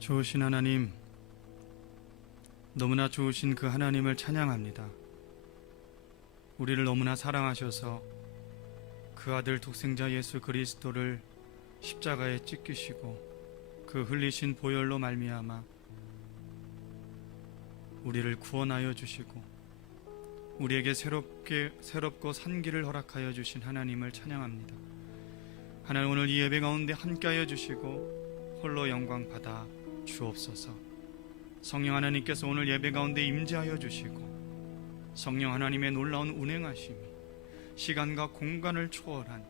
좋으신 하나님, 너무나 좋으신 그 하나님을 찬양합니다. 우리를 너무나 사랑하셔서 그 아들 독생자 예수 그리스도를 십자가에 찢기시고 그 흘리신 보혈로 말미암아 우리를 구원하여 주시고 우리에게 새롭고 산 길을 허락하여 주신 하나님을 찬양합니다. 하나님, 오늘 이 예배 가운데 함께하여 주시고 홀로 영광 받아 주옵소서. 성령 하나님께서 오늘 예배 가운데 임재하여 주시고 성령 하나님의 놀라운 운행하심이 시간과 공간을 초월한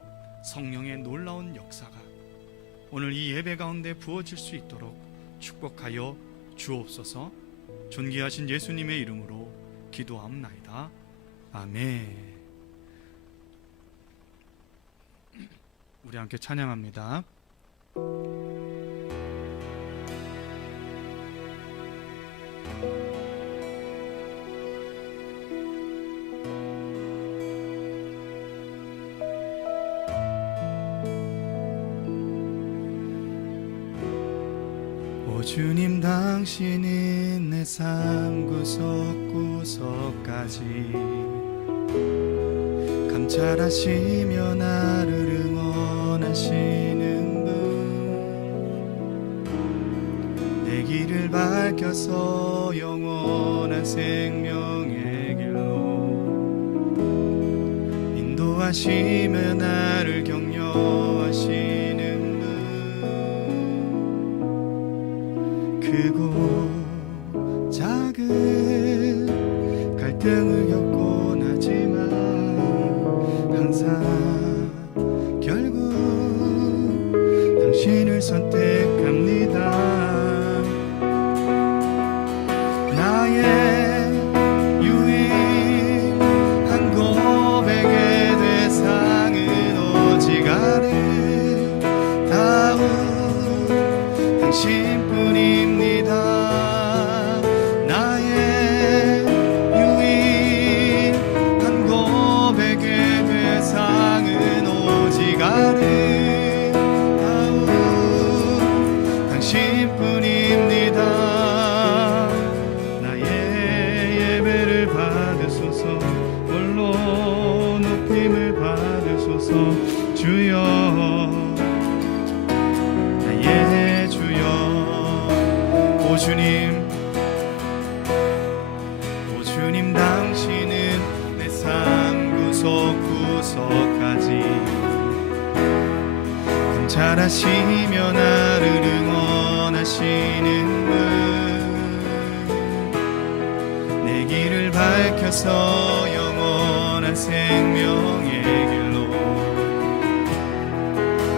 성령의 놀라운 역사가 오늘 이 예배 가운데 부어질 수 있도록 축복하여 주옵소서. 존귀하신 예수님의 이름으로 기도하옵나이다. 아멘. 우리 함께 찬양합니다. 오 주님, 당신은 내 삶 구석구석까지 감찰하시며 나를 응원하시는 분, 내 길을 밝혀서 영원한 생명의 길로 인도하시며 나를 격려하시는 크고 작은 갈등을 겪곤 하지만 항상 결국 당신을 선택합니다. 나의 유일한 고백의 대상은 오직 아름다운 당신뿐입니다. 나의 유일한 고백의 대상은 오직 아름다운 당신뿐입니다. 나의 예배를 받으소서, 홀로 높임을 받으소서. 주여, 나의 주여. 오 주님, 당신은 내 삶 구석구석까지 감찰하시며 나를 응원하시는 분, 내 길을 밝혀서 영원한 생명의 길로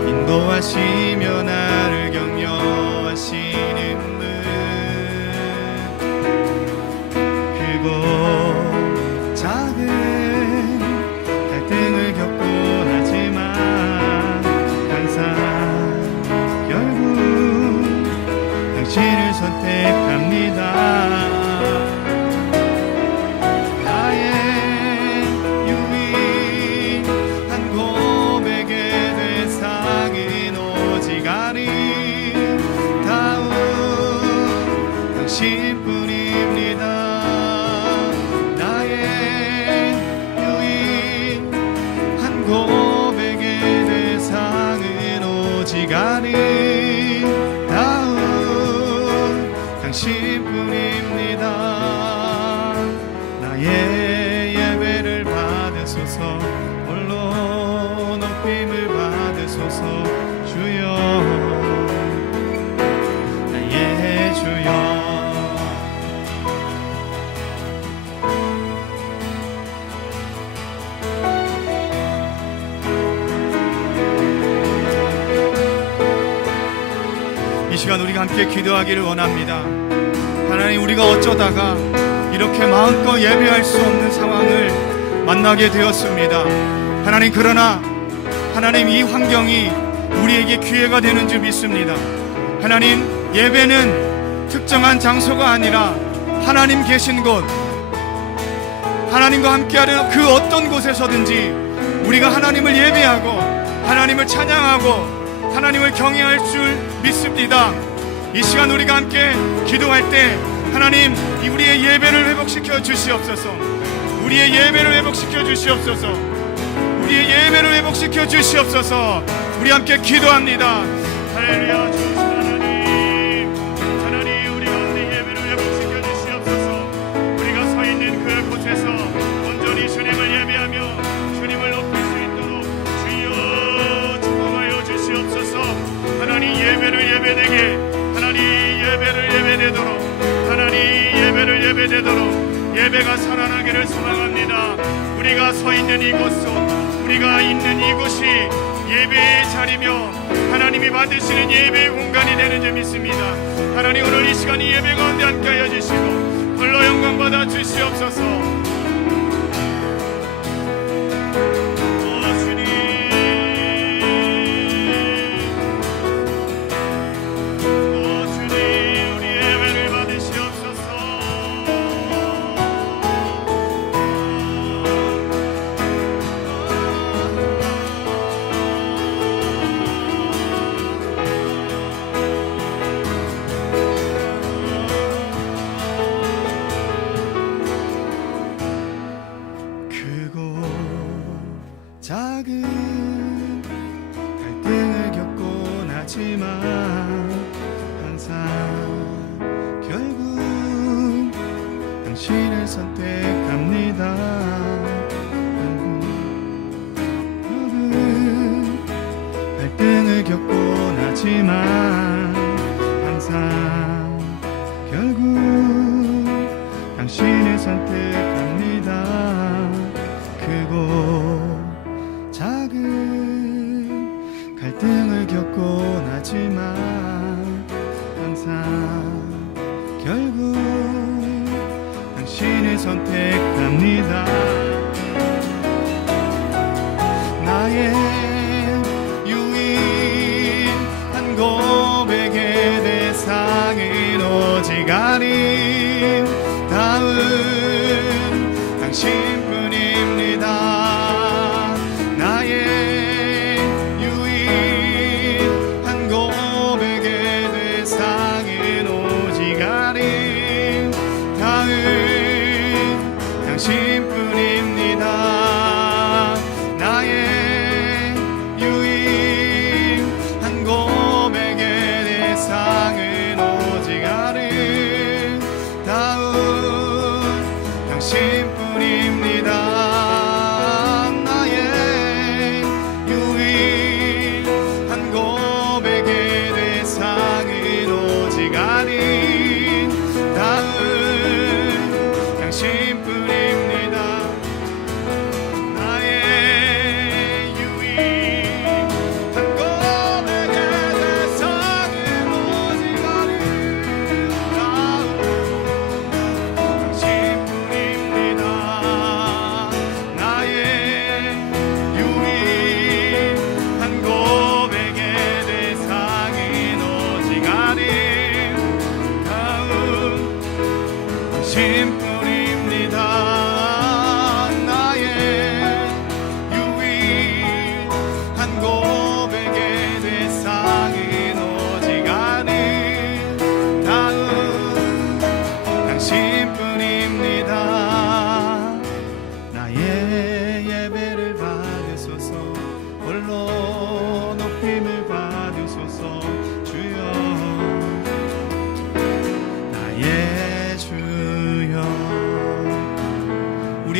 인도하시며 나를 격려하시는 분, 크고 작은 갈등을 겪곤 하지만 항상 결국 당신을 선택합니다. 나의 유일한 고백의 대상은 오직 아름다운 당신뿐입니다. 나의 유일한 고백의 대상은 오직 아름다운 당신뿐입니다. 나의 예배를 받으소서, 홀로 높임을 받으소서. 주여, 나의 주여. 이 시간 우리가 함께 기도하기를 원합니다. 하나님, 우리가 어쩌다가 이렇게 마음껏 예배할 수 없는 상황을 만나게 되었습니다. 하나님, 그러나 하나님, 이 환경이 우리에게 기회가 되는 줄 믿습니다. 하나님, 예배는 특정한 장소가 아니라 하나님 계신 곳, 하나님과 함께하는 그 어떤 곳에서든지 우리가 하나님을 예배하고 하나님을 찬양하고 하나님을 경외할 줄 믿습니다. 이 시간 우리가 함께 기도할 때 하나님 우리의 예배를 회복시켜 주시옵소서. 우리의 예배를 회복시켜 주시옵소서. 우리의 예배를 회복시켜 주시옵소서. 우리 함께 기도합니다. 할렐루야. 주신 하나님 우리 가운데 예배를 회복시켜 주시옵소서. 우리가 서 있는 그곳에서 온전히 주님을 예배하며 주님을 높일 수 있도록 주여 축복하여 주시옵소서. 하나님 예배를 예배되게, 하나님 예배를 예배되도록, 하나님 예배를 예배되도록 예배가 살아나기를 소망합니다. 우리가 서 있는 이곳 속, 우리가 있는 이곳이 예배의 자리며 하나님이 받으시는 예배의 공간이 되는 줄 믿습니다. 하나님 오늘 이 시간 이 예배 가운데 함께하여 주시고 홀로 영광 받아 주시옵소서. 작은 갈등을 겪고 나지만 항상 결국 당신을 선택합니다. 갈등을 겪고 나지만 항상 결국 당신을 선택합니다. 크고 작은 갈등을 겪고 나지만 항상 결국 당신을 선택합니다. 나의 유일한 고백의 대상은 오직 아름다운 당신뿐입니다.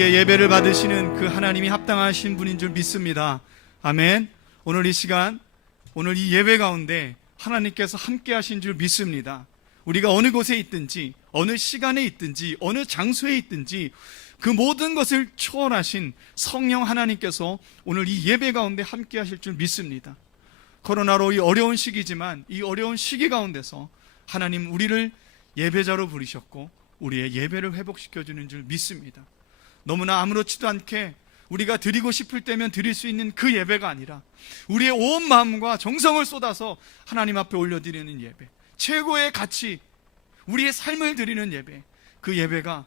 우리의 예배를 받으시는 그 하나님이 합당하신 분인 줄 믿습니다. 아멘. 오늘 이 시간, 오늘 이 예배 가운데 하나님께서 함께 하신 줄 믿습니다. 우리가 어느 곳에 있든지, 어느 시간에 있든지, 어느 장소에 있든지 그 모든 것을 초월하신 성령 하나님께서 오늘 이 예배 가운데 함께 하실 줄 믿습니다. 코로나로 이 어려운 시기지만 이 어려운 시기 가운데서 하나님 우리를 예배자로 부르셨고 우리의 예배를 회복시켜주는 줄 믿습니다. 너무나 아무렇지도 않게 우리가 드리고 싶을 때면 드릴 수 있는 그 예배가 아니라 우리의 온 마음과 정성을 쏟아서 하나님 앞에 올려드리는 예배, 최고의 가치, 우리의 삶을 드리는 예배, 그 예배가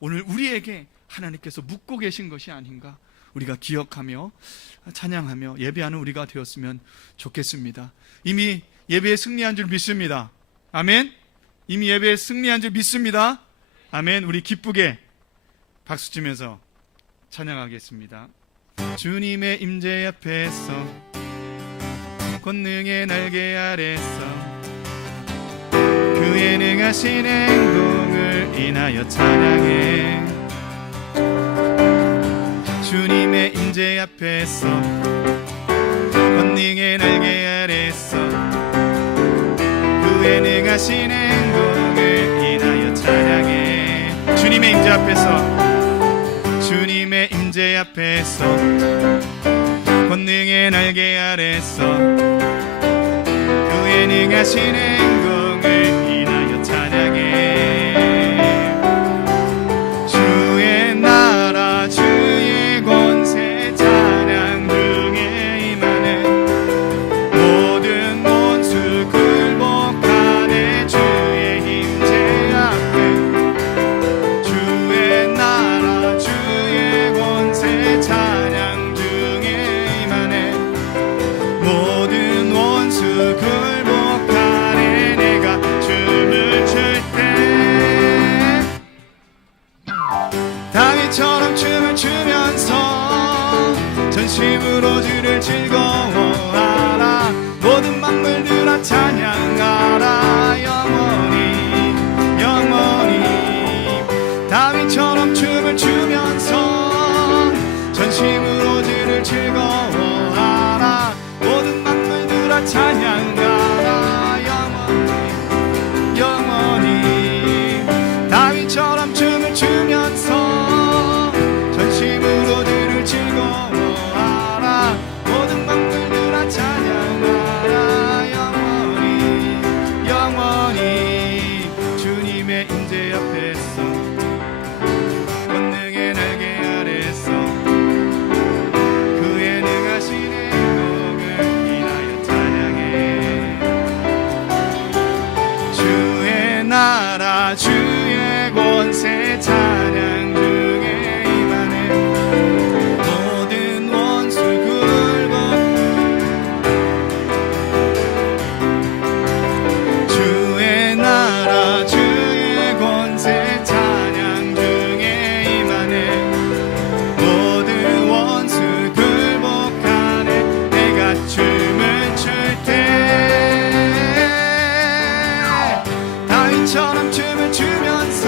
오늘 우리에게 하나님께서 묻고 계신 것이 아닌가 우리가 기억하며 찬양하며 예배하는 우리가 되었으면 좋겠습니다. 이미 예배에 승리한 줄 믿습니다. 아멘. 이미 예배에 승리한 줄 믿습니다. 아멘. 우리 기쁘게 박수 치면서 찬양하겠습니다. 주님의 임재 앞에서 권능의 날개 아래서 그의 능하신 행동을 인하여 찬양해. 주님의 임재 앞에서 권능의 날개 아래서 그의 능하신 행동을 인하여 찬양해. 주님의 임재 앞에서, 주님의 임재 앞에서 권능의 날개 아래서 그의 능하신 행동을 인하여 찬양해. 주의 나라 주의 권세 찬양 중에 임하는 모든 원수 굴복하네. 주의 임재 앞에 주의 나라 주의 권세 찬양 중에 임하네. 모든 원수 굴복하네. 내가 춤을 출 때 다윗처럼 춤을 추면서 전심으로 주를 즐거워하라. 모든 만물들아 찬양하라. 영원히 영원히. 다윗처럼 춤을 추면서 전심으로 주를 즐거워하라. 모든 만물들아 찬양하라. 영원히 영원히. 다윗처럼 춤을 추면서 전심으로 주를 즐거워하라. 모든 만물들아 찬양하라. 영원히 영원히. 주님의 임재 앞에서 권능의 날개 아래서 그의 능하신 행동을 인하여 찬양해. 주의 나라 주의 권세 찬양 중에 임하네. 모든 원수 굴복. 주의 나라 주의 권세 찬양 중에 임하네. 모든 원수 굴복하네. 내가 춤을 출 때 다윗처럼 춤을 추면서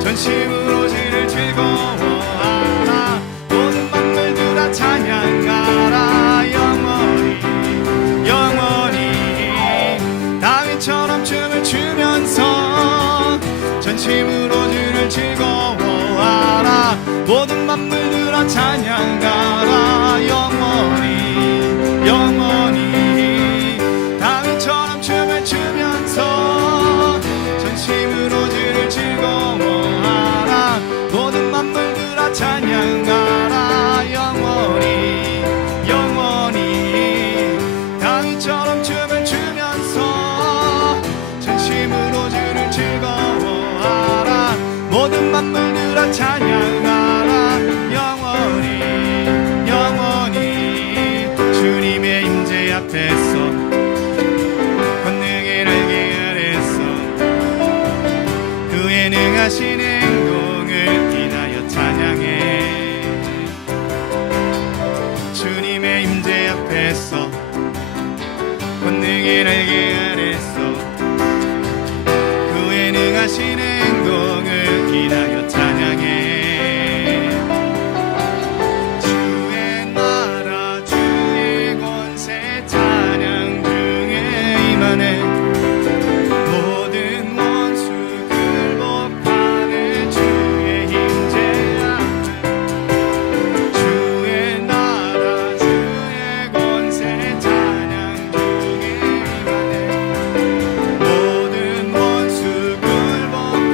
전심으로 주를 즐거워하라. 모든 만물들아 찬양하라. 영원히 영원히. 다윗처럼 춤을 추면서 전심으로 주를 즐거워하라. 모든 만물들아 찬양하라. 영원히 영원히. 다윗처럼 춤을 추면서 전심으로 주를 즐거워하라. 모든 만물들아 찬양하라. 영원히 영원히. 다윗처럼 춤을 추면서 전심으로 주를 즐거워하라. 모든 만물들아 찬양하라. 영원히 영원히. 주님의 임재 앞에서 권능의 날개 아래서 그의 능하신 행동을 인하여 찬양해. 주님의 임재 앞에서 권능의 날개 아래서 그의 능하신 행동을 인하여 찬양해. 주의 나라 주의 권세 찬양 중에 임하네. 모든 원수 굴복하네. 주의 임재 앞에 주의 나라 주의 권세 찬양 중에 임하네. 모든 원수 굴복하네.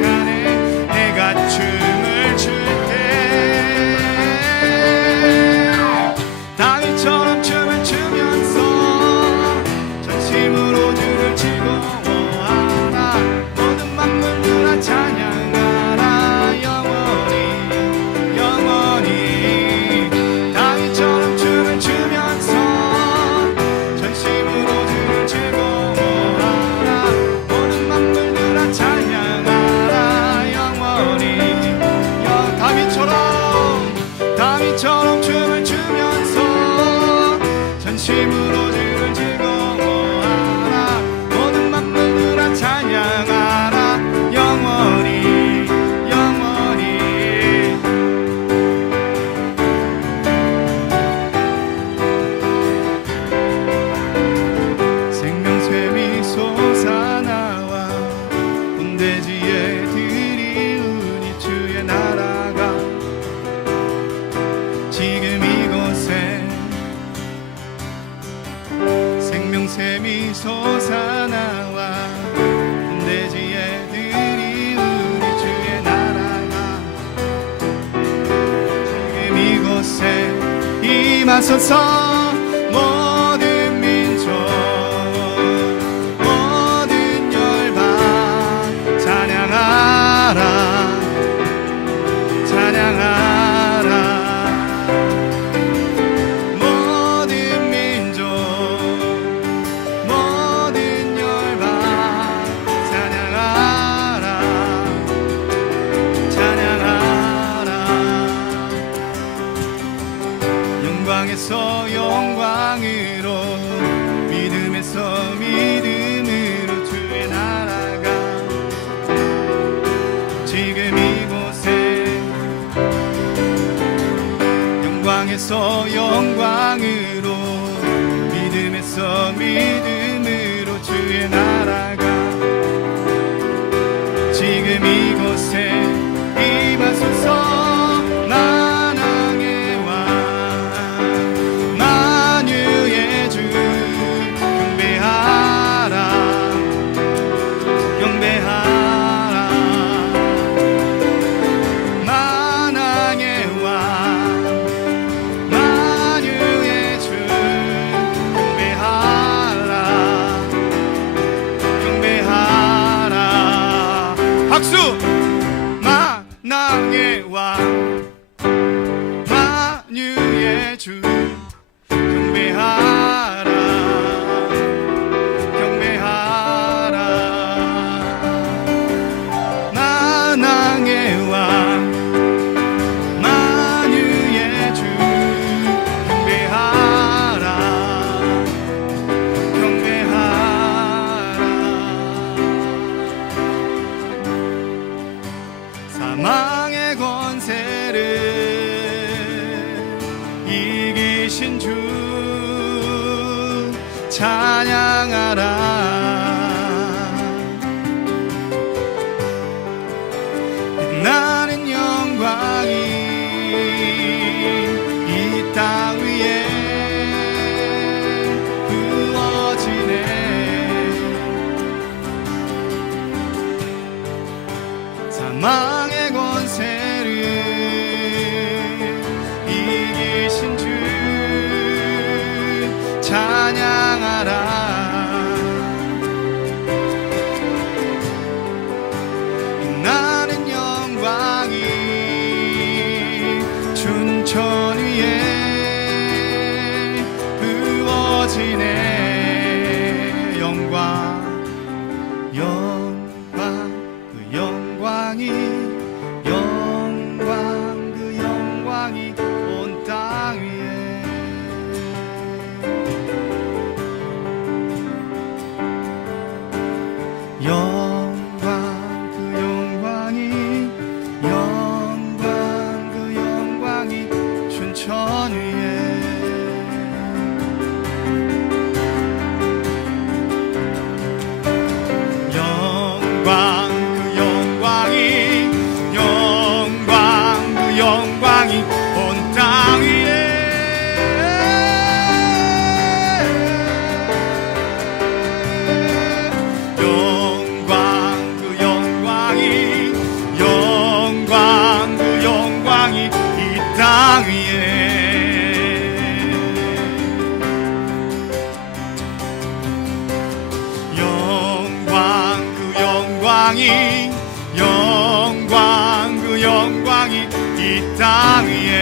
임하소서. 모든 민족 모든 열방 찬양하라 찬양하라. 모든 민족 모든 열방 찬양하라 찬양하라. 영광에서 영광으로 믿음에서 믿음으로 주의 나라가 지금 이곳에 영광에서 영광으로 믿음에서 믿음으로 주의 나라가 지금 이곳에 임하소서. 만왕의 왕 만유의 주 경배하라 경배하라. 만왕의 왕 만유의 주 경배하라 경배하라. 박수. 만왕의 왕 만유의 주 경배하라 경배하라. 만왕의 왕 만유의 주 경배하라 경배하라. 사망의 권세를 이기신 주 찬양하라. 빛나는 영광이 이 땅 위에 부어지네. 사망의 권세를 이기신 주 찬양하라. 빛나는 영광이 춘천 위에 부어지네. 영광 영광 그 영광이 영광 그 영광이 온 땅 위에 영광 그 영광이 영광 그 영광이 춘천 위에 영광 그 영광이 영광 그 영광이 온 땅 위에 영광 그 영광이 영광 그 영광이 이 땅 위에 영광 그 영광이 영광 그 영광이 이 땅 위에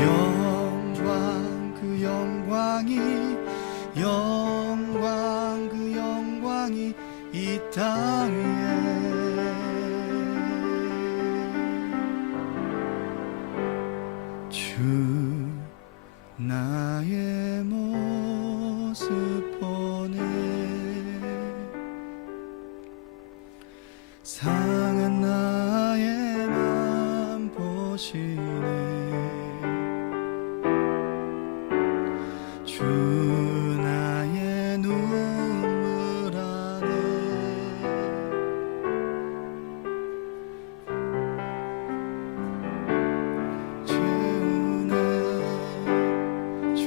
영광 그 영광이 영광 그 영광이 이 땅 위에 주 나의 모습 보네 상한 나의 맘 보시네 주 나의 눈물 안에 채우네 주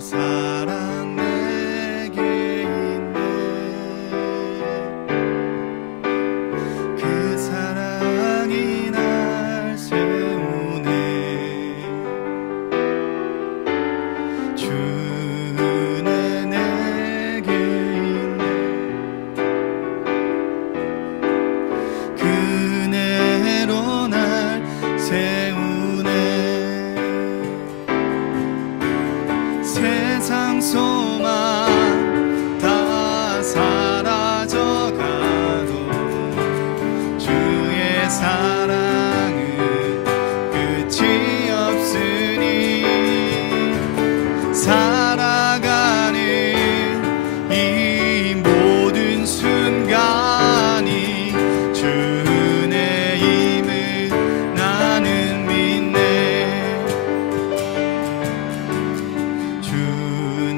사랑 내게 있네 주는 내게 있네. 그네로 날 세우네. 세상 소망 다 사라져가도 주의 사랑은 끝이 없으니 살아가는 이 모든 순간이 주의 힘을 나는 믿네. 주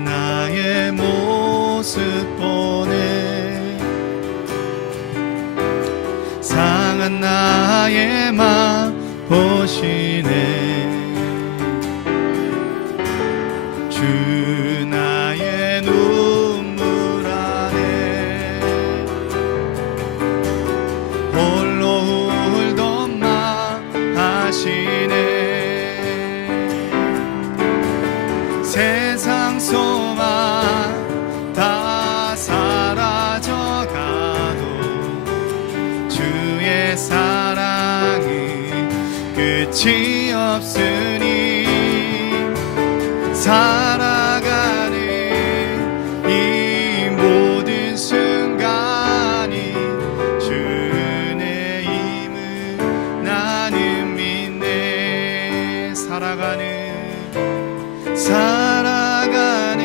나의 모습 보네. 상한 나의 맘 보시네. 주 나의 눈물 안에 홀로 울던 마 하시네. 세상 소망 다 사라져가도 주의 사랑은 끝이 없으니 살아가는 이 모든 순간이 주의 힘을 나는 믿네. 살아가는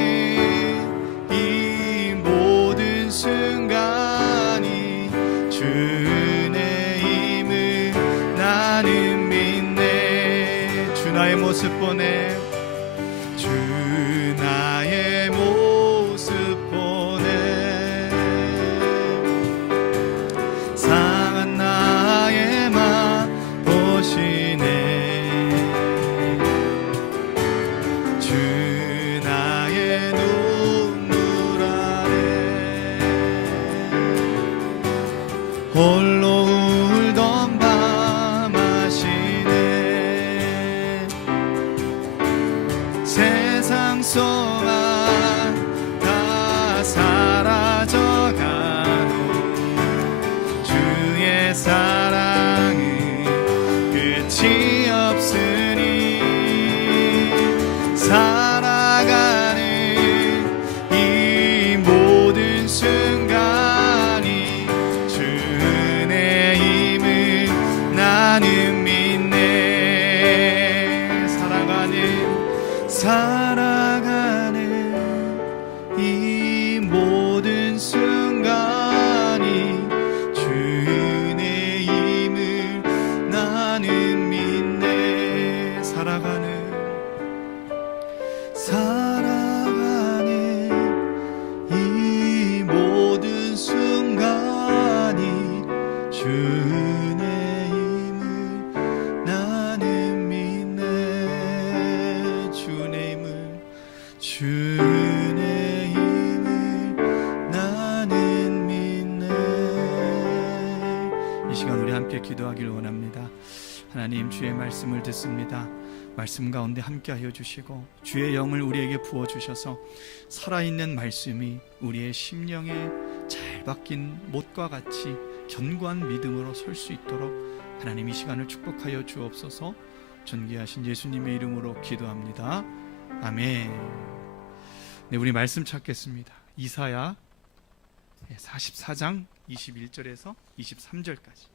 이 모든 순간이 주의 힘을 나는 믿네. 주 나의 모습 보네. 주 나의 모습 보네. 상한 나의 맘 보시네. 주 나의 눈물 안에 홀로 울던 밤 하시네. 세상 소망 다 사라져가도 주의 사랑은 끝이 없으니 살아가는 이 모든 순간이 주의 힘을 나는 믿네. 살아가는 이 모든 순간이 주의 힘을 나는 믿네. 살아가는 이 모든 순간이 주의 힘을 나는 믿네. 주의 힘을 나는 믿네. 이 시간 우리 함께 기도하길 원합니다. 하나님, 주의 말씀을 듣습니다. 말씀 가운데 함께하여 주시고 주의 영을 우리에게 부어주셔서 살아있는 말씀이 우리의 심령에 잘 박힌 못과 같이 견고한 믿음으로 설 수 있도록 하나님 이 시간을 축복하여 주옵소서. 존귀하신 예수님의 이름으로 기도합니다. 아멘. 네, 우리 말씀 찾겠습니다. 이사야 44장 21절에서 23절까지.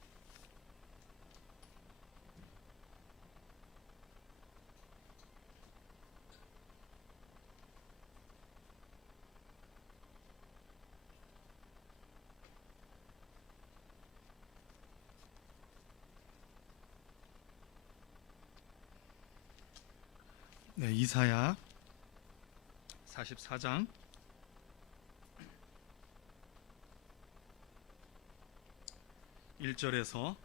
네, 이사야 44장 1절에서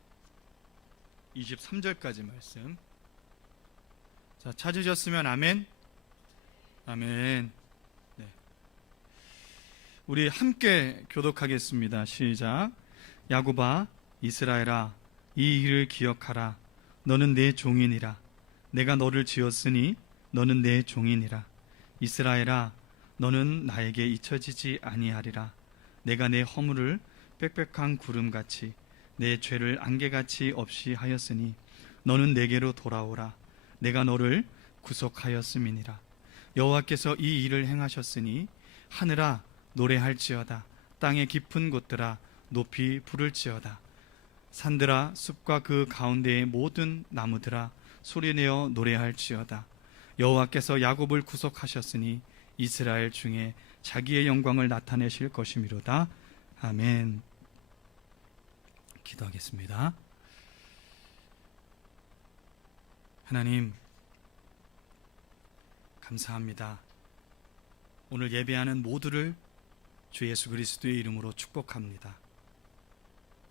23절까지 말씀. 자, 찾으셨으면 아멘. 아멘. 네. 우리 함께 교독하겠습니다. 시작. 야곱아, 이스라엘아, 이 일을 기억하라. 너는 내 종이니라. 내가 너를 지었으니 너는 내 종이니라. 이스라엘아, 너는 나에게 잊혀지지 아니하리라. 내가 내 허물을 빽빽한 구름같이 내 죄를 안개같이 없이 하였으니 너는 내게로 돌아오라. 내가 너를 구속하였음이니라. 여호와께서 이 일을 행하셨으니 하늘아 노래할지어다. 땅의 깊은 곳들아 높이 부를지어다. 산들아 숲과 그 가운데의 모든 나무들아 소리내어 노래할지어다. 여호와께서 야곱을 구속하셨으니 이스라엘 중에 자기의 영광을 나타내실 것이미로다. 아멘. 기도하겠습니다. 하나님, 감사합니다. 오늘 예배하는 모두를 주 예수 그리스도의 이름으로 축복합니다.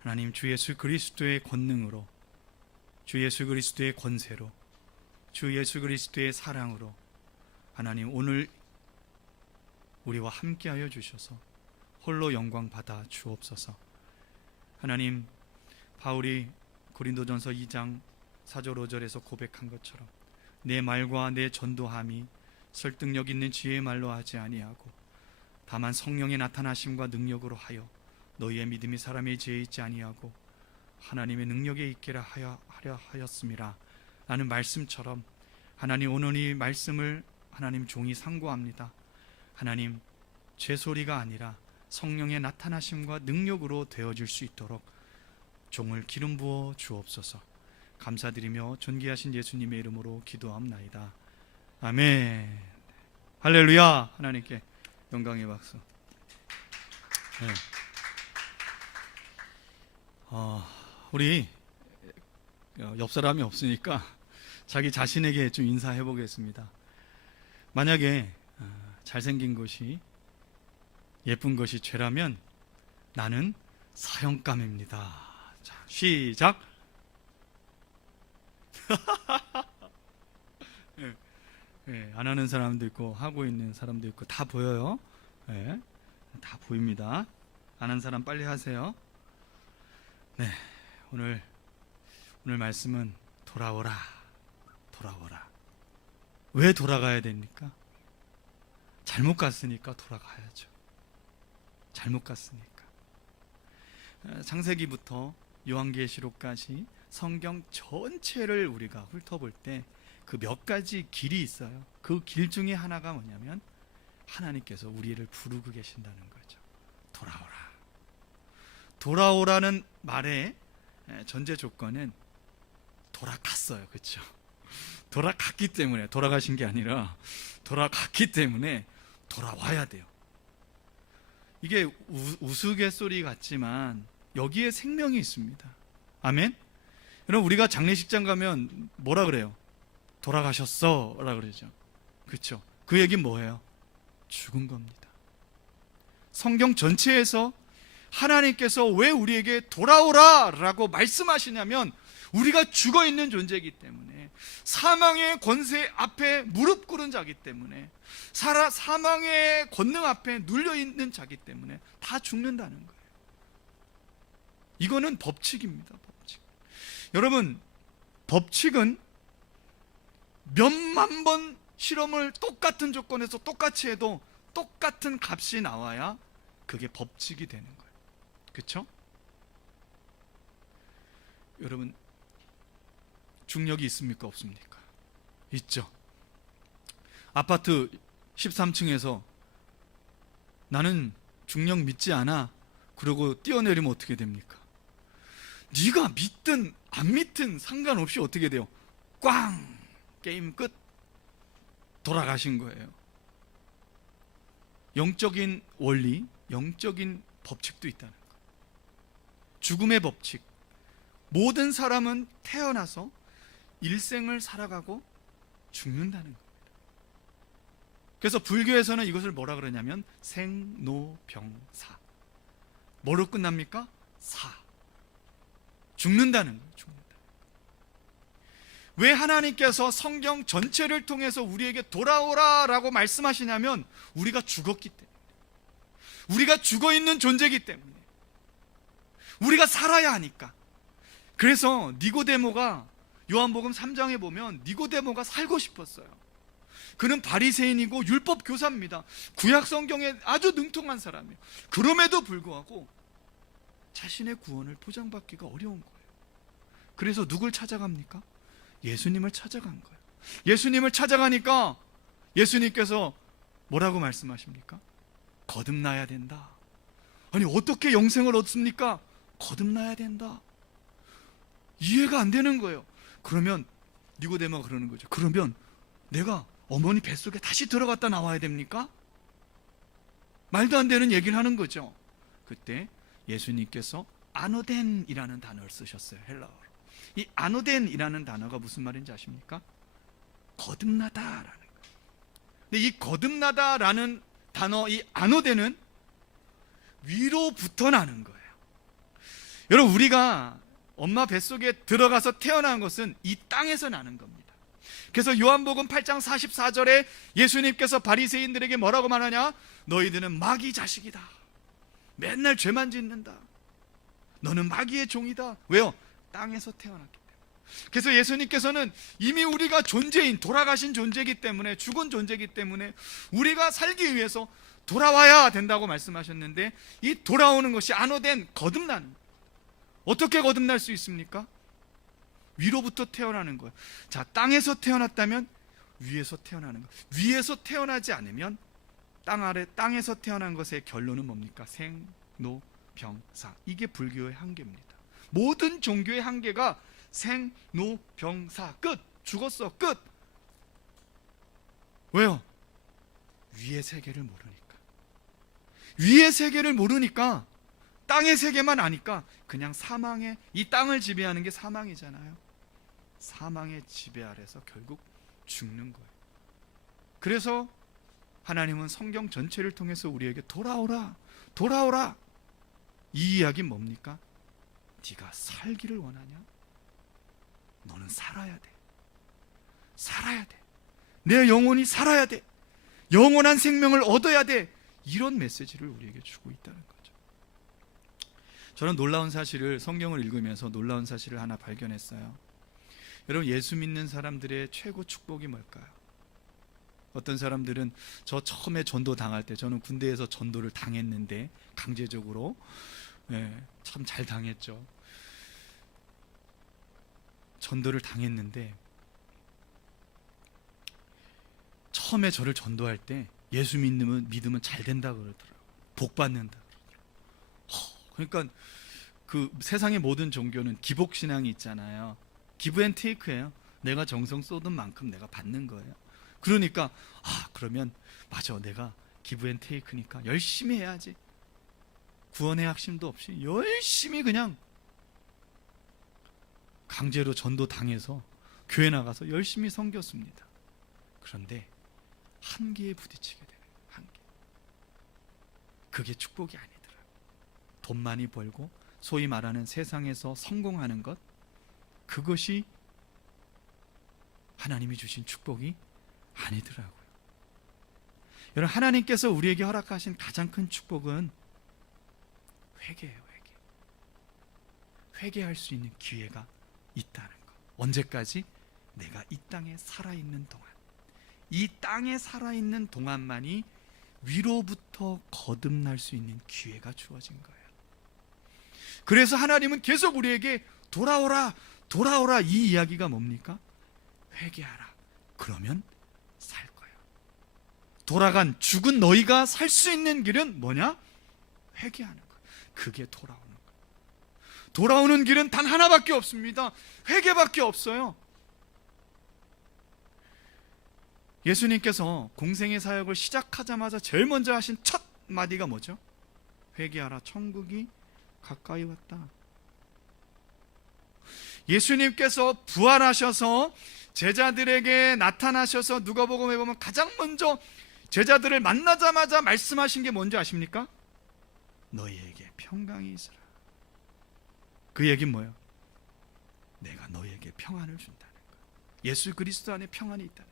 하나님, 주 예수 그리스도의 권능으로, 주 예수 그리스도의 권세로, 주 예수 그리스도의 사랑으로 하나님 오늘 우리와 함께하여 주셔서 홀로 영광 받아 주옵소서. 하나님, 바울이 고린도전서 2장 4절 5절에서 고백한 것처럼 내 말과 내 전도함이 설득력 있는 지혜의 말로 하지 아니하고 다만 성령의 나타나심과 능력으로 하여 너희의 믿음이 사람의 지혜에 있지 아니하고 하나님의 능력에 있기라 하려 하였음이라 라는 말씀처럼 하나님, 오늘 이 말씀을 하나님 종이 상고합니다. 하나님, 제 소리가 아니라 성령의 나타나심과 능력으로 되어질 수 있도록 종을 기름 부어 주옵소서. 감사드리며 존귀하신 예수님의 이름으로 기도합나이다. 아멘. 할렐루야. 하나님께 영광의 박수. 네. 우리 옆 사람이 없으니까 자기 자신에게 좀 인사해 보겠습니다. 만약에 잘생긴 것이, 예쁜 것이 죄라면 나는 사형감입니다. 자, 시작. 네. 네, 안 하는 사람도 있고 하고 있는 사람도 있고 다 보여요. 네, 다 보입니다. 안 하는 사람 빨리 하세요. 네, 오늘 말씀은 돌아오라. 돌아오라. 왜 돌아가야 됩니까? 잘못 갔으니까 돌아가야죠. 잘못 갔으니까. 창세기부터 요한계시록까지 성경 전체를 우리가 훑어볼 때 그 몇 가지 길이 있어요. 그 길 중에 하나가 뭐냐면 하나님께서 우리를 부르고 계신다는 거죠. 돌아오라. 돌아오라는 말의 전제 조건은 돌아갔어요. 그렇죠? 돌아갔기 때문에, 돌아가신 게 아니라 돌아갔기 때문에 돌아와야 돼요. 이게 우스갯소리 같지만 여기에 생명이 있습니다. 아멘? 여러분, 우리가 장례식장 가면 뭐라 그래요? 돌아가셨어 라고 그러죠. 그렇죠? 그 얘기는 뭐예요? 죽은 겁니다. 성경 전체에서 하나님께서 왜 우리에게 돌아오라 라고 말씀하시냐면 우리가 죽어있는 존재이기 때문에, 사망의 권세 앞에 무릎 꿇은 자기 때문에, 사망의 권능 앞에 눌려있는 자기 때문에 다 죽는다는 거예요. 이거는 법칙입니다. 법칙. 여러분, 법칙은 몇만 번 실험을 똑같은 조건에서 똑같이 해도 똑같은 값이 나와야 그게 법칙이 되는 거예요. 그렇죠? 여러분, 중력이 있습니까? 없습니까? 있죠. 아파트 13층에서 나는 중력 믿지 않아 그러고 뛰어내리면 어떻게 됩니까? 네가 믿든 안 믿든 상관없이 어떻게 돼요? 꽝! 게임 끝. 돌아가신 거예요. 영적인 원리, 영적인 법칙도 있다는 거예요. 죽음의 법칙. 모든 사람은 태어나서 일생을 살아가고 죽는다는 겁니다. 그래서 불교에서는 이것을 뭐라 그러냐면 생로병사. 뭐로 끝납니까? 사. 죽는다는 거예요. 죽는다. 왜 하나님께서 성경 전체를 통해서 우리에게 돌아오라 라고 말씀하시냐면 우리가 죽었기 때문에, 우리가 죽어있는 존재이기 때문에, 우리가 살아야 하니까. 그래서 니고데모가 요한복음 3장에 보면 니고데모가 살고 싶었어요. 그는 바리새인이고 율법 교사입니다. 구약 성경에 아주 능통한 사람이에요. 그럼에도 불구하고 자신의 구원을 보장받기가 어려운 거예요. 그래서 누굴 찾아갑니까? 예수님을 찾아간 거예요. 예수님을 찾아가니까 예수님께서 뭐라고 말씀하십니까? 거듭나야 된다. 아니, 어떻게 영생을 얻습니까? 거듭나야 된다. 이해가 안 되는 거예요. 그러면 니고데모가 그러는 거죠. 그러면 내가 어머니 뱃속에 다시 들어갔다 나와야 됩니까? 말도 안 되는 얘기를 하는 거죠. 그때 예수님께서 아노덴이라는 단어를 쓰셨어요. 헬라어로. 이 아노덴이라는 단어가 무슨 말인지 아십니까? 거듭나다라는 거예요. 근데 이 거듭나다라는 단어, 이 아노덴은 위로부터 나는 거예요. 여러분, 우리가 엄마 뱃속에 들어가서 태어난 것은 이 땅에서 나는 겁니다. 그래서 요한복음 8장 44절에 예수님께서 바리새인들에게 뭐라고 말하냐? 너희들은 마귀 자식이다. 맨날 죄만 짓는다. 너는 마귀의 종이다. 왜요? 땅에서 태어났기 때문에. 그래서 예수님께서는 이미 우리가 존재인, 돌아가신 존재이기 때문에, 죽은 존재이기 때문에 우리가 살기 위해서 돌아와야 된다고 말씀하셨는데, 이 돌아오는 것이 아노된 거듭나는 거예요. 어떻게 거듭날 수 있습니까? 위로부터 태어나는 거예요. 자, 땅에서 태어났다면 위에서 태어나는 거예요. 위에서 태어나지 않으면 땅 아래, 땅에서 태어난 것의 결론은 뭡니까? 생로병사. 이게 불교의 한계입니다. 모든 종교의 한계가 생로병사. 끝. 죽었어. 끝. 왜요? 위의 세계를 모르니까. 위의 세계를 모르니까, 땅의 세계만 아니까 그냥 사망의, 이 땅을 지배하는 게 사망이잖아요. 사망의 지배 아래서 결국 죽는 거예요. 그래서 하나님은 성경 전체를 통해서 우리에게 돌아오라, 돌아오라. 이 이야기는 뭡니까? 네가 살기를 원하냐? 너는 살아야 돼. 살아야 돼. 내 영혼이 살아야 돼. 영원한 생명을 얻어야 돼. 이런 메시지를 우리에게 주고 있다는 거죠. 저는 놀라운 사실을, 성경을 읽으면서 놀라운 사실을 하나 발견했어요. 여러분, 예수 믿는 사람들의 최고 축복이 뭘까요? 어떤 사람들은, 저 처음에 전도 당할 때, 저는 군대에서 전도를 당했는데, 강제적으로, 참 잘 당했죠. 전도를 당했는데 처음에 저를 전도할 때 예수 믿으면 잘 된다 그러더라고요. 복 받는다 그러더라고요. 그러니까 그 세상의 모든 종교는 기복신앙이 있잖아요. 기브 앤 테이크예요. 내가 정성 쏟은 만큼 내가 받는 거예요. 그러니까 그러면 맞아, 내가 기브 앤 테이크니까 열심히 해야지. 구원의 확신도 없이 열심히 그냥 강제로 전도 당해서 교회 나가서 열심히 섬겼습니다. 그런데 한계에 부딪히게 되는 한계. 그게 축복이 아니더라고요. 돈 많이 벌고 소위 말하는 세상에서 성공하는 것, 그것이 하나님이 주신 축복이 아니더라고요. 여러분, 하나님께서 우리에게 허락하신 가장 큰 축복은 회개예요. 회개할 수 있는 기회가 있다는 것. 언제까지? 내가 이 땅에 살아있는 동안. 이 땅에 살아있는 동안만이 위로부터 거듭날 수 있는 기회가 주어진 거예요. 그래서 하나님은 계속 우리에게 돌아오라, 돌아오라. 이 이야기가 뭡니까? 회개하라. 그러면 살 거예요. 돌아간, 죽은 너희가 살 수 있는 길은 뭐냐? 회개하는 거예요. 그게 돌아오는 거예요. 돌아오는 길은 단 하나밖에 없습니다. 회개밖에 없어요. 예수님께서 공생의 사역을 시작하자마자 제일 먼저 하신 첫 마디가 뭐죠? 회개하라, 천국이 가까이 왔다. 예수님께서 부활하셔서 제자들에게 나타나셔서 누가복음에 보면 가장 먼저 제자들을 만나자마자 말씀하신 게 뭔지 아십니까? 너희에게 평강이 있으라. 그 얘기는 뭐예요? 내가 너희에게 평안을 준다는 거예요. 예수 그리스도 안에 평안이 있다는 거예요.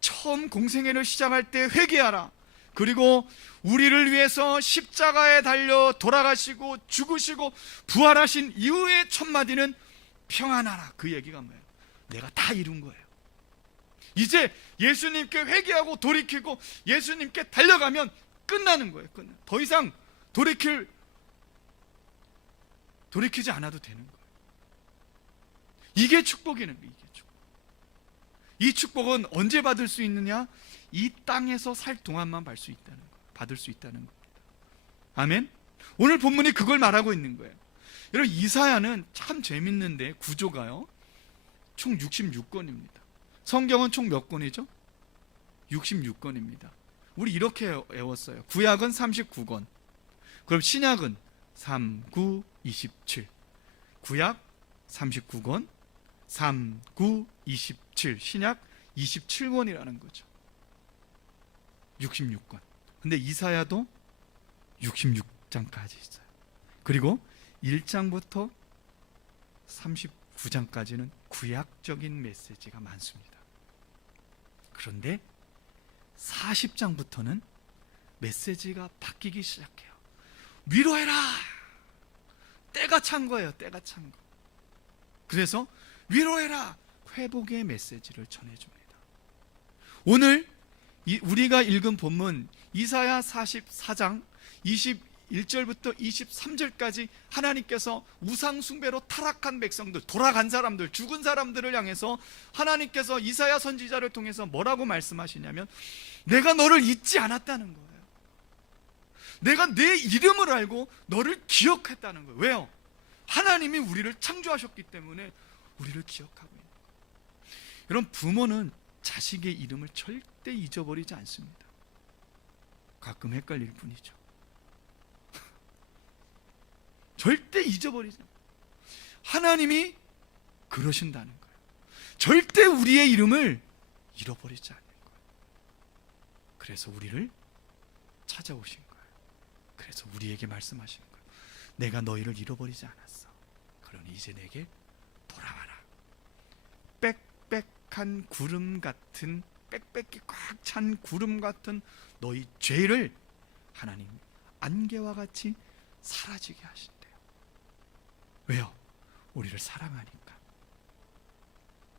처음 공생애를 시작할 때 회개하라. 그리고 우리를 위해서 십자가에 달려 돌아가시고 죽으시고 부활하신 이후의 첫 마디는 평안하라. 그 얘기가 뭐예요? 내가 다 이룬 거예요. 이제 예수님께 회개하고 돌이키고 예수님께 달려가면 끝나는 거예요. 더 이상 돌이키지 않아도 되는 거예요. 이게 축복이는 거예요. 이게 축복. 이 축복은 언제 받을 수 있느냐? 이 땅에서 살 동안만 받을 수 있다는 겁니다. 아멘. 오늘 본문이 그걸 말하고 있는 거예요. 여러분, 이사야는 참 재밌는데 구조가요, 총 66권입니다. 성경은 총 몇 권이죠? 66권입니다. 우리 이렇게 외웠어요. 구약은 39권. 그럼 신약은 3, 9, 27. 구약 39권, 3, 9, 27. 신약 27권이라는 거죠. 66권. 근데 이사야도 66장까지 있어요. 그리고 1장부터 39장까지는 구약적인 메시지가 많습니다. 그런데 40장부터는 메시지가 바뀌기 시작해요. 위로해라! 때가 찬 거예요. 때가 찬 거. 그래서 위로해라! 회복의 메시지를 전해줍니다. 오늘 우리가 읽은 본문 이사야 44장 21절부터 23절까지 하나님께서 우상 숭배로 타락한 백성들, 돌아간 사람들, 죽은 사람들을 향해서 하나님께서 이사야 선지자를 통해서 뭐라고 말씀하시냐면, 내가 너를 잊지 않았다는 거예요. 내가 내 이름을 알고 너를 기억했다는 거예요. 왜요? 하나님이 우리를 창조하셨기 때문에 우리를 기억하고 있는 거예요. 여러분, 부모는 자식의 이름을 절대 잊어버리지 않습니다. 가끔 헷갈릴 뿐이죠. 절대 잊어버리지 않아요. 하나님이 그러신다는 거예요. 절대 우리의 이름을 잃어버리지 않는 거예요. 그래서 우리를 찾아오신 거예요. 그래서 우리에게 말씀하신 거예요. 내가 너희를 잃어버리지 않았어. 그러니 이제 내게 돌아와라. 빽빽한 구름 같은, 빽빽히 꽉 찬 구름 같은 너희 죄를 하나님 안개와 같이 사라지게 하신대요. 왜요? 우리를 사랑하니까.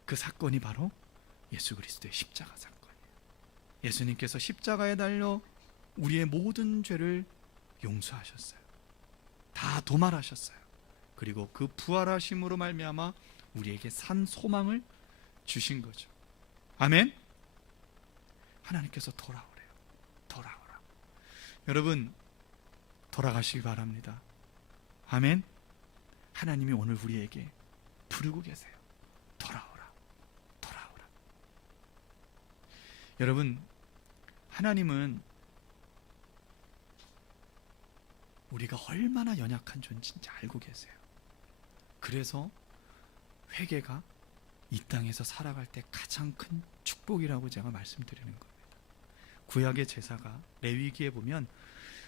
그 사건이 바로 예수 그리스도의 십자가 사건이에요. 예수님께서 십자가에 달려 우리의 모든 죄를 용서하셨어요. 다 도말하셨어요. 그리고 그 부활하심으로 말미암아 우리에게 산 소망을 주신 거죠. 아멘. 하나님께서 돌아오래요. 돌아오라. 여러분, 돌아가시기 바랍니다. 아멘. 하나님이 오늘 우리에게 부르고 계세요. 돌아오라. 돌아오라. 여러분, 하나님은 우리가 얼마나 연약한 존재인지 알고 계세요. 그래서 회개가 이 땅에서 살아갈 때 가장 큰 축복이라고 제가 말씀드리는 겁니다. 구약의 제사가, 레위기에 보면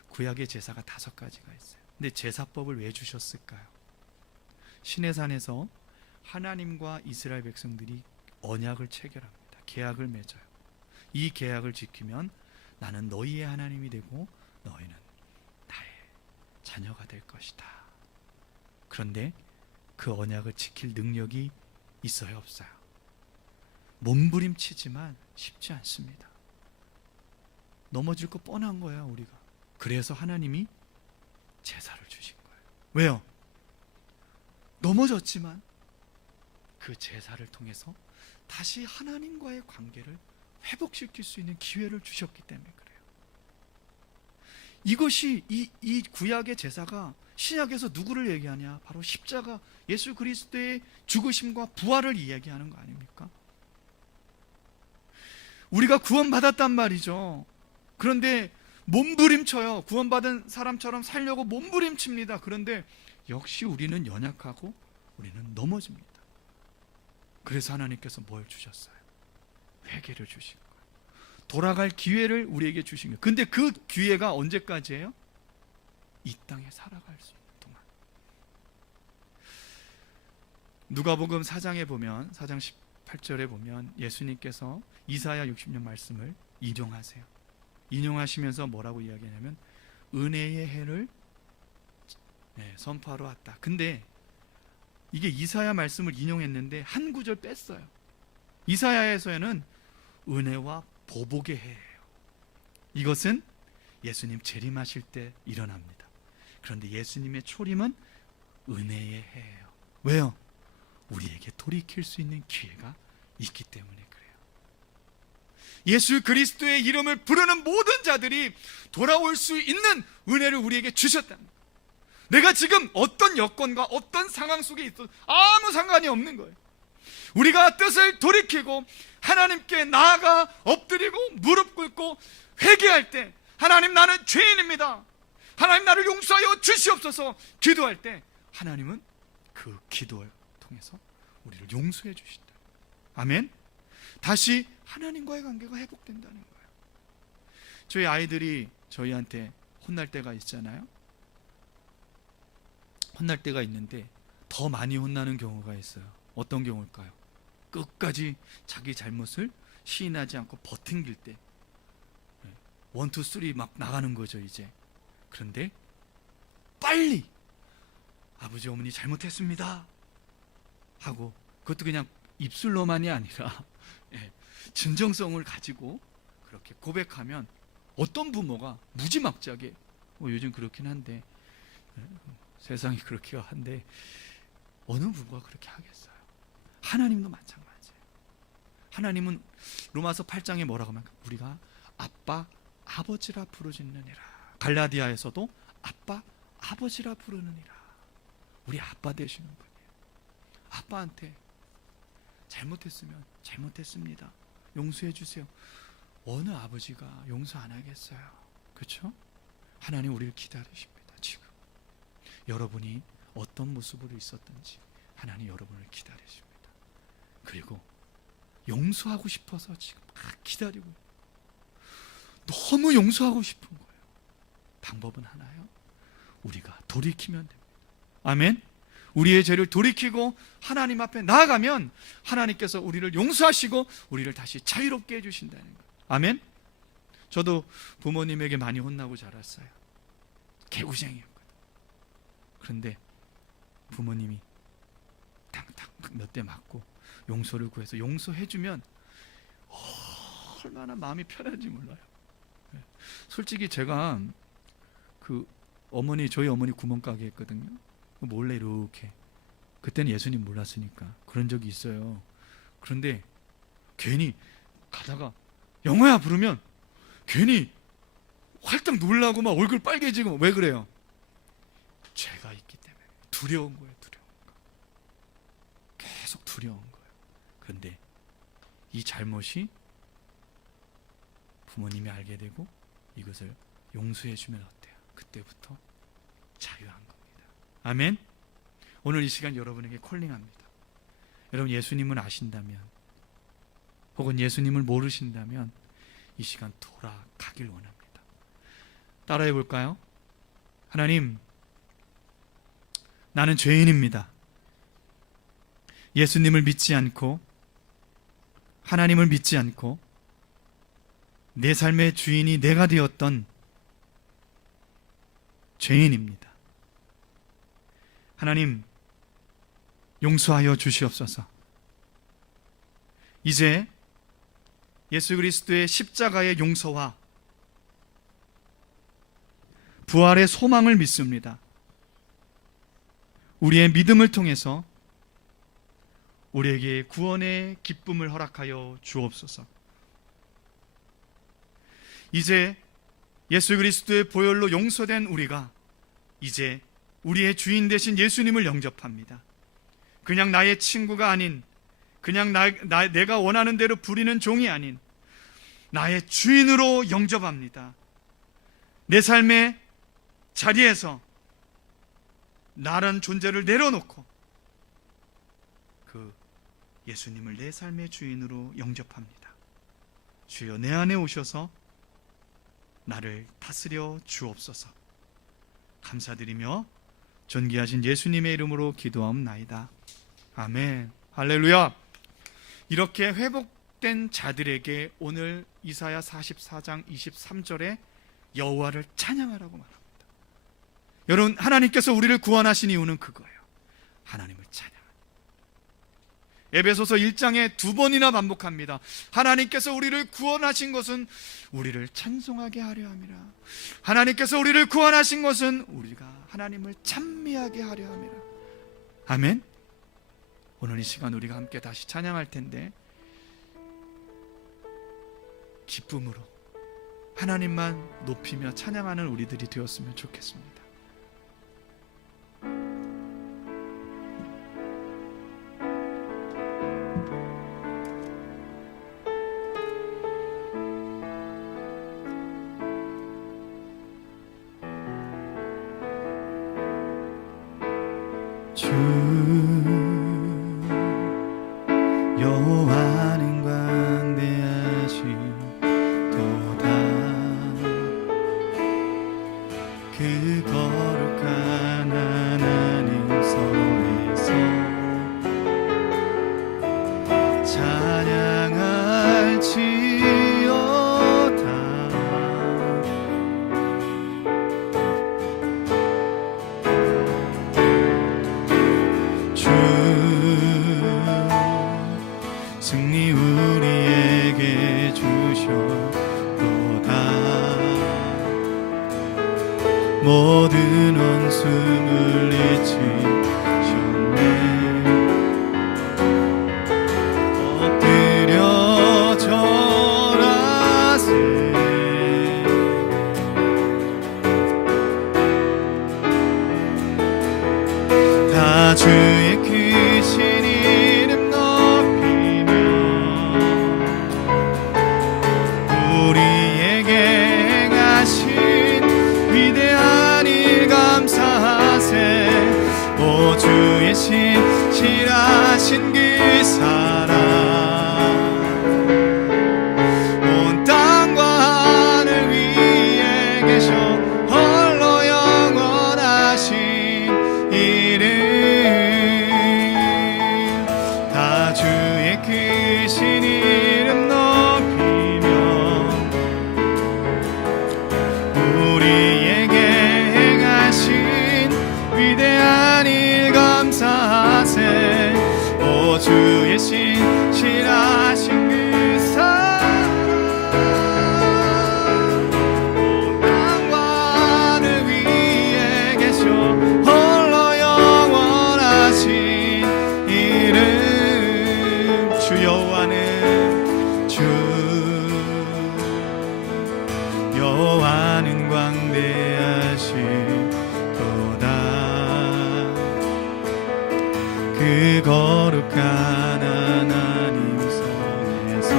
구약의 제사가 5가지가 있어요. 근데 제사법을 왜 주셨을까요? 시내산에서 하나님과 이스라엘 백성들이 언약을 체결합니다. 계약을 맺어요. 이 계약을 지키면 나는 너희의 하나님이 되고 너희는 나의 자녀가 될 것이다. 그런데 그 언약을 지킬 능력이 있어요, 없어요? 몸부림치지만 쉽지 않습니다. 넘어질 거 뻔한 거야, 우리가. 그래서 하나님이 제사를 주신 거예요. 왜요? 넘어졌지만 그 제사를 통해서 다시 하나님과의 관계를 회복시킬 수 있는 기회를 주셨기 때문에 그래요. 이것이 이 구약의 제사가 신약에서 누구를 얘기하냐? 바로 십자가, 예수 그리스도의 죽으심과 부활을 이야기하는 거 아닙니까? 우리가 구원받았단 말이죠. 그런데 몸부림쳐요. 구원받은 사람처럼 살려고 몸부림칩니다. 그런데 역시 우리는 연약하고 우리는 넘어집니다. 그래서 하나님께서 뭘 주셨어요? 회개를 주신 거예요. 돌아갈 기회를 우리에게 주신 거예요. 근데 그 기회가 언제까지예요? 이 땅에 살아갈 수 있는 동안. 누가복음 4장에 보면, 4장 18절에 보면 예수님께서 이사야 60년 말씀을 인용하세요. 인용하시면서 뭐라고 이야기하냐면 은혜의 해를 선포하러 왔다. 근데 이게 이사야 말씀을 인용했는데 한 구절 뺐어요. 이사야에서는 은혜와 보복의 해예요. 이것은 예수님 재림하실 때 일어납니다. 그런데 예수님의 초림은 은혜의 해예요. 왜요? 우리에게 돌이킬 수 있는 기회가 있기 때문에 그래요. 예수 그리스도의 이름을 부르는 모든 자들이 돌아올 수 있는 은혜를 우리에게 주셨답니다. 내가 지금 어떤 여건과 어떤 상황 속에 있어도 아무 상관이 없는 거예요. 우리가 뜻을 돌이키고 하나님께 나아가 엎드리고 무릎 꿇고 회개할 때, 하나님 나는 죄인입니다, 하나님 나를 용서하여 주시옵소서 기도할 때, 하나님은 그 기도를 통해서 우리를 용서해 주신다. 아멘. 다시 하나님과의 관계가 회복된다는 거예요. 저희 아이들이 저희한테 혼날 때가 있잖아요. 혼날 때가 있는데 더 많이 혼나는 경우가 있어요. 어떤 경우일까요? 끝까지 자기 잘못을 시인하지 않고 버팅길 때, 1, 2, 3 막 나가는 거죠 이제. 그런데 빨리 아버지 어머니 잘못했습니다 하고, 그것도 그냥 입술로만이 아니라 진정성을 가지고 그렇게 고백하면 어떤 부모가 무지막지하게, 요즘 그렇긴 한데, 세상이 그렇게 한데 어느 부모가 그렇게 하겠어요? 하나님도 마찬가지예요. 하나님은 로마서 8장에 뭐라고 하면 우리가 아빠 아버지라 부르짖느니라. 갈라디아에서도 아빠 아버지라 부르느니라. 우리 아빠 되시는 분이에요. 아빠한테 잘못했으면 잘못했습니다, 용서해 주세요. 어느 아버지가 용서 안 하겠어요? 그렇죠? 하나님 우리를 기다리십니다. 지금 여러분이 어떤 모습으로 있었든지 하나님 여러분을 기다리십니다. 그리고 용서하고 싶어서 지금 막 기다리고, 너무 용서하고 싶은 거예요. 방법은 하나요. 우리가 돌이키면 됩니다. 아멘. 우리의 죄를 돌이키고 하나님 앞에 나아가면 하나님께서 우리를 용서하시고 우리를 다시 자유롭게 해주신다는 거예요. 아멘. 저도 부모님에게 많이 혼나고 자랐어요. 개구쟁이였거든요. 그런데 부모님이 탕탕 몇 대 맞고 용서를 구해서 용서해주면 얼마나 마음이 편한지 몰라요. 솔직히 제가 저희 어머니 구멍가게 했거든요. 몰래 이렇게, 그때는 예수님 몰랐으니까 그런 적이 있어요. 그런데 괜히 가다가 영호야 부르면 괜히 활짝 놀라고 막 얼굴 빨개지고. 왜 그래요? 죄가 있기 때문에 두려운 거예요. 두려운 거. 계속 두려운 거예요. 그런데 이 잘못이 부모님이 알게 되고 이것을 용서해 주면 어때요? 그때부터 자유한 겁니다. 아멘. 오늘 이 시간 여러분에게 콜링합니다. 여러분 예수님을 아신다면, 혹은 예수님을 모르신다면 이 시간 돌아가길 원합니다. 따라해 볼까요? 하나님, 나는 죄인입니다. 예수님을 믿지 않고 하나님을 믿지 않고 내 삶의 주인이 내가 되었던 죄인입니다. 하나님, 용서하여 주시옵소서. 이제 예수 그리스도의 십자가의 용서와 부활의 소망을 믿습니다. 우리의 믿음을 통해서 우리에게 구원의 기쁨을 허락하여 주옵소서. 이제 예수 그리스도의 보혈로 용서된 우리가 이제 우리의 주인 되신 예수님을 영접합니다. 그냥 나의 친구가 아닌, 그냥 내가 원하는 대로 부리는 종이 아닌 나의 주인으로 영접합니다. 내 삶의 자리에서 나란 존재를 내려놓고 그 예수님을 내 삶의 주인으로 영접합니다. 주여 내 안에 오셔서 나를 다스려 주옵소서. 감사드리며 존귀하신 예수님의 이름으로 기도하옵나이다. 아멘. 할렐루야. 이렇게 회복된 자들에게 오늘 이사야 44장 23절에 여호와를 찬양하라고 말합니다. 여러분, 하나님께서 우리를 구원하신 이유는 그거예요. 하나님을 찬양하는. 에베소서 1장에 2번이나 반복합니다. 하나님께서 우리를 구원하신 것은 우리를 찬송하게 하려 함이라. 하나님께서 우리를 구원하신 것은 우리가 하나님을 찬미하게 하려 함이라. 아멘. 오늘 이 시간 우리가 함께 다시 찬양할 텐데 기쁨으로 하나님만 높이며 찬양하는 우리들이 되었으면 좋겠습니다. 주 여호와는 광대하시도다. 그 거룩한 하나님 성에서 찬양할지어다. 주 승리 우리에게 주셨도다. 모든 원수를 잊으셨네. 엎드려 절하세. 다 주의 크신 이름 높이며 우리에게 행하신 위대한 일 감사하세. 오 주의 신실하신 그 사랑 온 땅과 하늘 위에 계셔 홀로 영원하신 이름. 다 주의 크신 이름 높이며 우리에게 행하신 위대한 일 감사하세. 오 주의 신실하신 그 사랑 온 땅과 하늘 위에 계셔 홀로 영원하신 이름. 주 여호와는 광대하시도다. 그 거룩한 하나님 성에서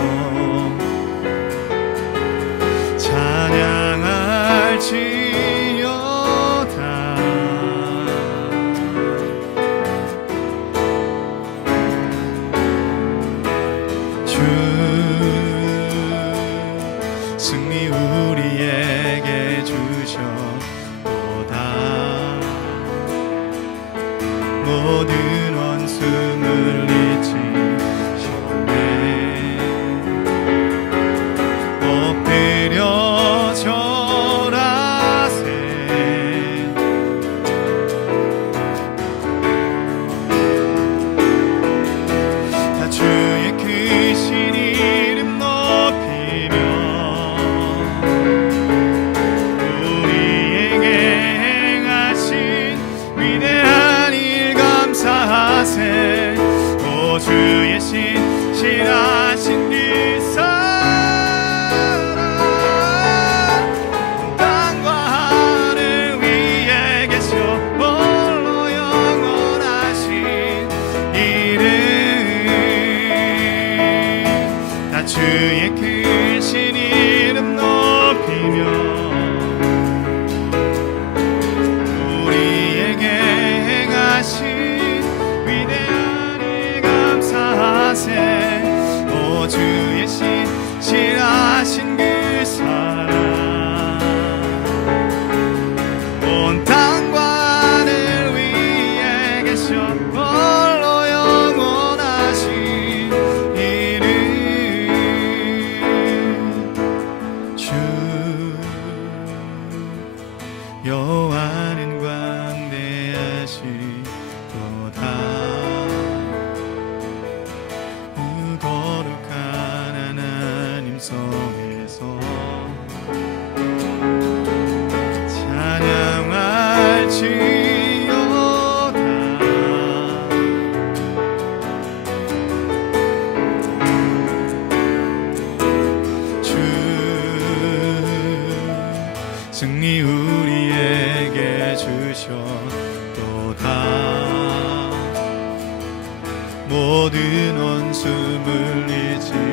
찬양할지어다. 주 승리 우리에게 주셨도다. 모든 원수를 잊으셨네. 엎드려 절하세. 다 주의 크신 이름 높이며 우리에게 행하신 위대한 일 감사하세. 오 주의 신실하신 그 사랑 땅과 하늘 위에 계셔 홀로 영원하신 이름. 다 주의 크신 이름 높이며 우리에게 행하신 위대한 일 감사하세. 오 주의 신실하신 그 사랑 온 땅과 하늘 위에 계셔 홀로 영원하신 이름. 주 주셔서 찬양할지어다. 주 승리 우리에게 주셨도다. 모든 원수물 잊으셨네.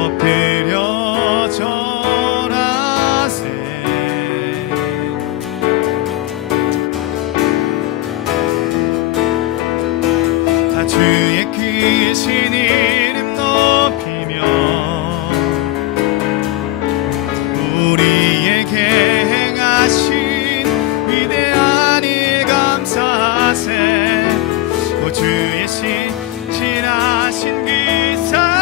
엎드려 절하세. 다 주의 크신 이름 높이며 우리에게 행하신 위대한 일 감사하세. 오 주의 신실하신 그 사랑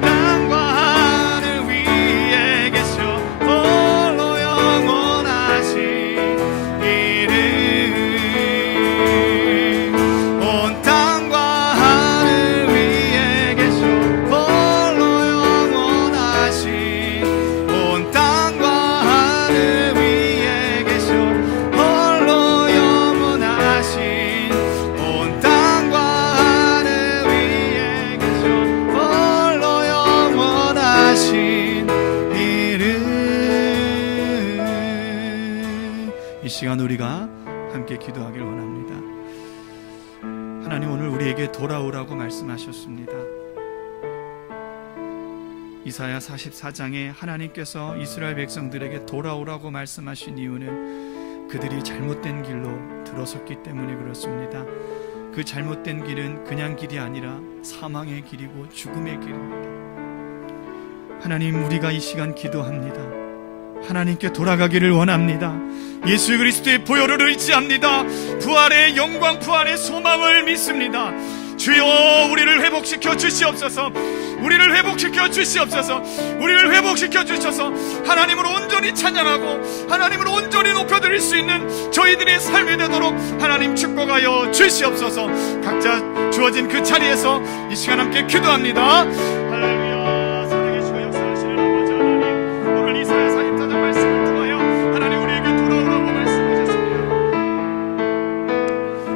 땅과 하늘 위에 계셔 홀로 영원하신 이름. 온 땅과 하늘 위에 계셔 홀로 영원하신. 온 땅과 하늘 위에 계셔 홀로 영원하신. 온 땅과 하늘 위에 계셔 홀로 영원하신 이름. 이 시간 우리가 함께 기도하길 원합니다. 하나님, 오늘 우리에게 돌아오라고 말씀하셨습니다. 이사야 44장에 하나님께서 이스라엘 백성들에게 돌아오라고 말씀하신 이유는 그들이 잘못된 길로 들어섰기 때문에 그렇습니다. 그 잘못된 길은 그냥 길이 아니라 사망의 길이고 죽음의 길입니다. 하나님, 우리가 이 시간 기도합니다. 하나님께 돌아가기를 원합니다. 예수 그리스도의 보혈을 의지합니다. 부활의 영광, 부활의 소망을 믿습니다. 주여, 우리를 회복시켜 주시옵소서. 우리를 회복시켜 주시옵소서. 우리를 회복시켜 주셔서 하나님을 온전히 찬양하고 하나님을 온전히 높여드릴 수 있는 저희들의 삶이 되도록 하나님 축복하여 주시옵소서. 각자 주어진 그 자리에서 이 시간 함께 기도합니다. 할렐루야. 살아계시고 역사하시는 아버지 하나님, 오늘 이사야 44장 말씀을 통하여 하나님 우리에게 돌아오라고 말씀하셨습니다.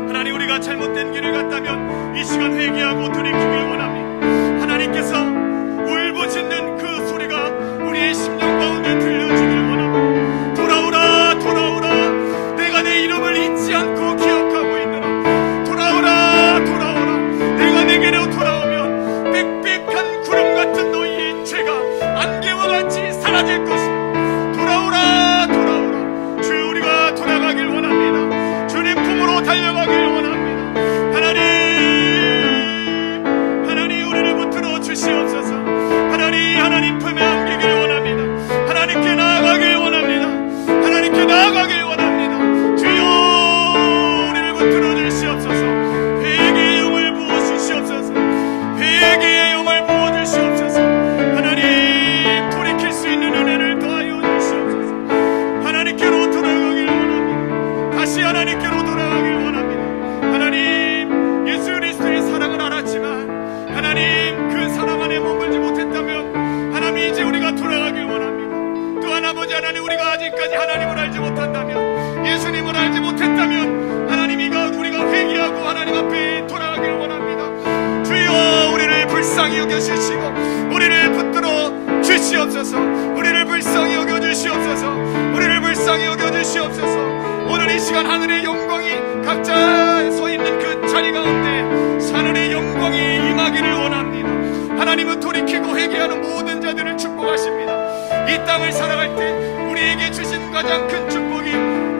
하나님, 우리가 잘못된 길을 갔다면 이 시간 회개하고 돌이키길 원합니다. 하나님께서 울부짖는 그 소리가 우리의 심령 가운데 들려주길 원합니다. 돌아오라, 돌아오라. 내가 내 이름을 잊지 않고 기억하고 있노라. 돌아오라, 돌아오라. 내가 내게로 돌아오면 빽빽한 구름 같은 너희의 죄가 안개와 같이 사라질 것이다. 돌아오라, 돌아오라. 주, 우리가 돌아가길 원합니다. 주님 품으로 달려가길 원합니다. 하나님 우리를 붙들어 주시옵소서. 하나님 품에 안기길 원합니다. 하나님께 나아가길 원합니다. 하나님께 나아가길 원합니다. 주여, 우리를 붙들어 주시옵소서. 회개의 영을 부어 주시옵소서. 회개의 영을 부어 주시옵소서. 하나님, 돌이킬 수 있는 은혜를 더하여 주시옵소서. 하나님께로 돌아가길 원합니다. 다시 하나님께로 돌아가길 원합니다. 하나님, 예수 그리스도의 사랑을 알았지만 하나님, 그 사랑 안에 머물지 못했다면 하나님, 이제 우리가 돌아가길 원합니다. 또한 아버지 하나님, 우리가 아직까지 하나님을 알지 못한다면, 예수님을 알지 못했다면 하나님, 우리가 회개하고 하나님 앞에 돌아가길 원합니다. 주여, 우리를 불쌍히 여겨주시고 우리를 붙들어 주시옵소서. 우리를 불쌍히 여겨주시옵소서. 우리를 불쌍히 여겨주시옵소서. 오늘 이 시간 하늘의 영광이 각자 서 있는 그 자리 가운데 하늘의 영광이 임하기를 원합니다. 하나님은 돌이키고 회개하는 모든 자들을 축복하십니다. 이 땅을 살아갈 때 우리에게 주신 가장 큰 축복이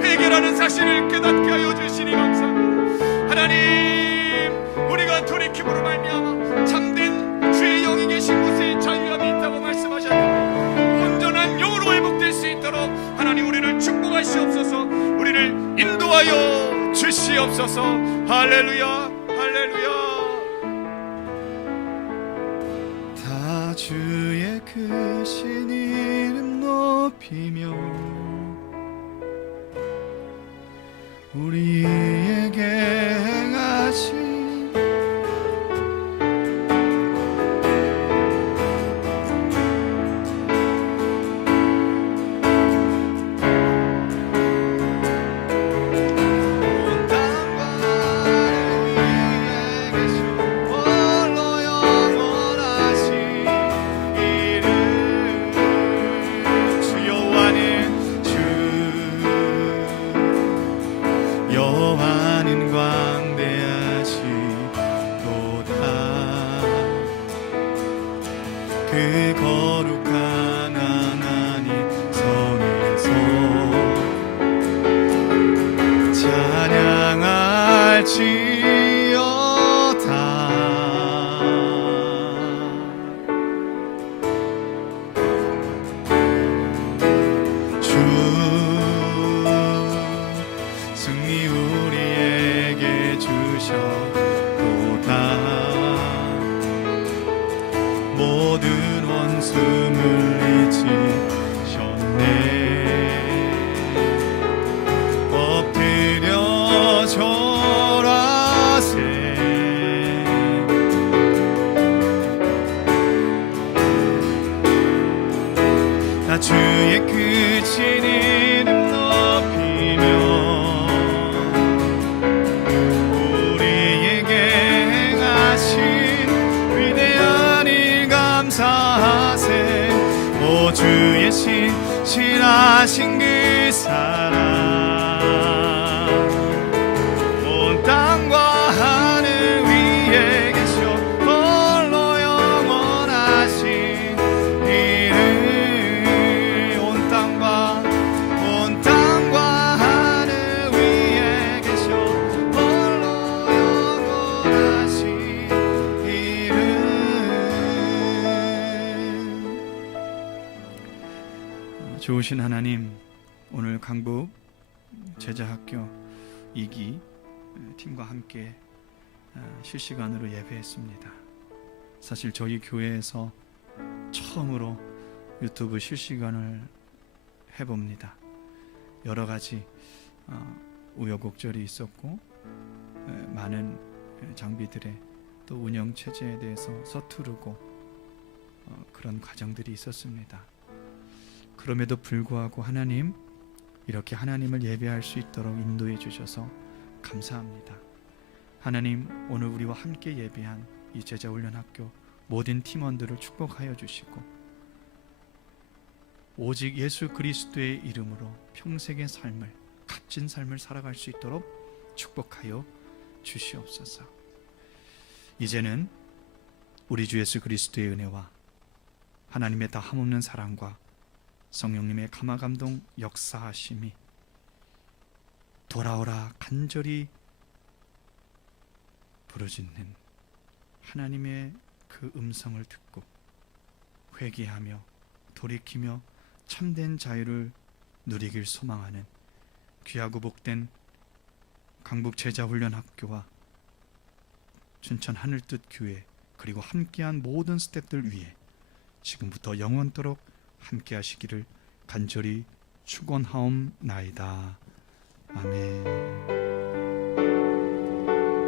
회개라는 사실을 깨닫게 하여 주시니 감사합니다. 하나님, 우리가 돌이킴으로 말미암아 참된 주의 영이 계신 곳에 자유함이 있다고 말씀하셨는데 온전한 영으로 회복될 수 있도록 하나님 우리를 축복하시옵소서. 우리를 인도하여 주시옵소서. 할렐루야, 할렐루야. 다 주의 크신 이름 높이며 우리에게 행하신 모든 원수 물리치셨네. 엎드려 절하세. 나 주의 크신 이름 높이며 우리에게 행하신 위대한 일 감사하세. 오 주의 신실하신 그 사랑 온 땅과 하늘 위에 계셔 홀로 영원하신 이름. 온 땅과 하늘 위에 계셔 홀로 영원하신 이름. 좋으신 하나님, 오늘 강북 제자학교 2기 팀과 함께 실시간으로 예배했습니다. 사실 저희 교회에서 처음으로 유튜브 실시간을 해봅니다. 여러 가지 우여곡절이 있었고 많은 장비들의 또 운영 체제에 대해서 서투르고 그런 과정들이 있었습니다. 그럼에도 불구하고 하나님, 이렇게 하나님을 예배할 수 있도록 인도해 주셔서 감사합니다. 하나님, 오늘 우리와 함께 예배한 이 제자훈련학교 모든 팀원들을 축복하여 주시고 오직 예수 그리스도의 이름으로 평생의 삶을, 값진 삶을 살아갈 수 있도록 축복하여 주시옵소서. 이제는 우리 주 예수 그리스도의 은혜와 하나님의 다함없는 사랑과 성령님의 감화감동 역사하심이 돌아오라 간절히 부르짖는 하나님의 그 음성을 듣고 회개하며 돌이키며 참된 자유를 누리길 소망하는 귀하고 복된 강북 제자훈련학교와 춘천 하늘뜻 교회 그리고 함께한 모든 스태프들 위해 지금부터 영원토록 함께 하시기를 간절히 축원하옵나이다. 아멘.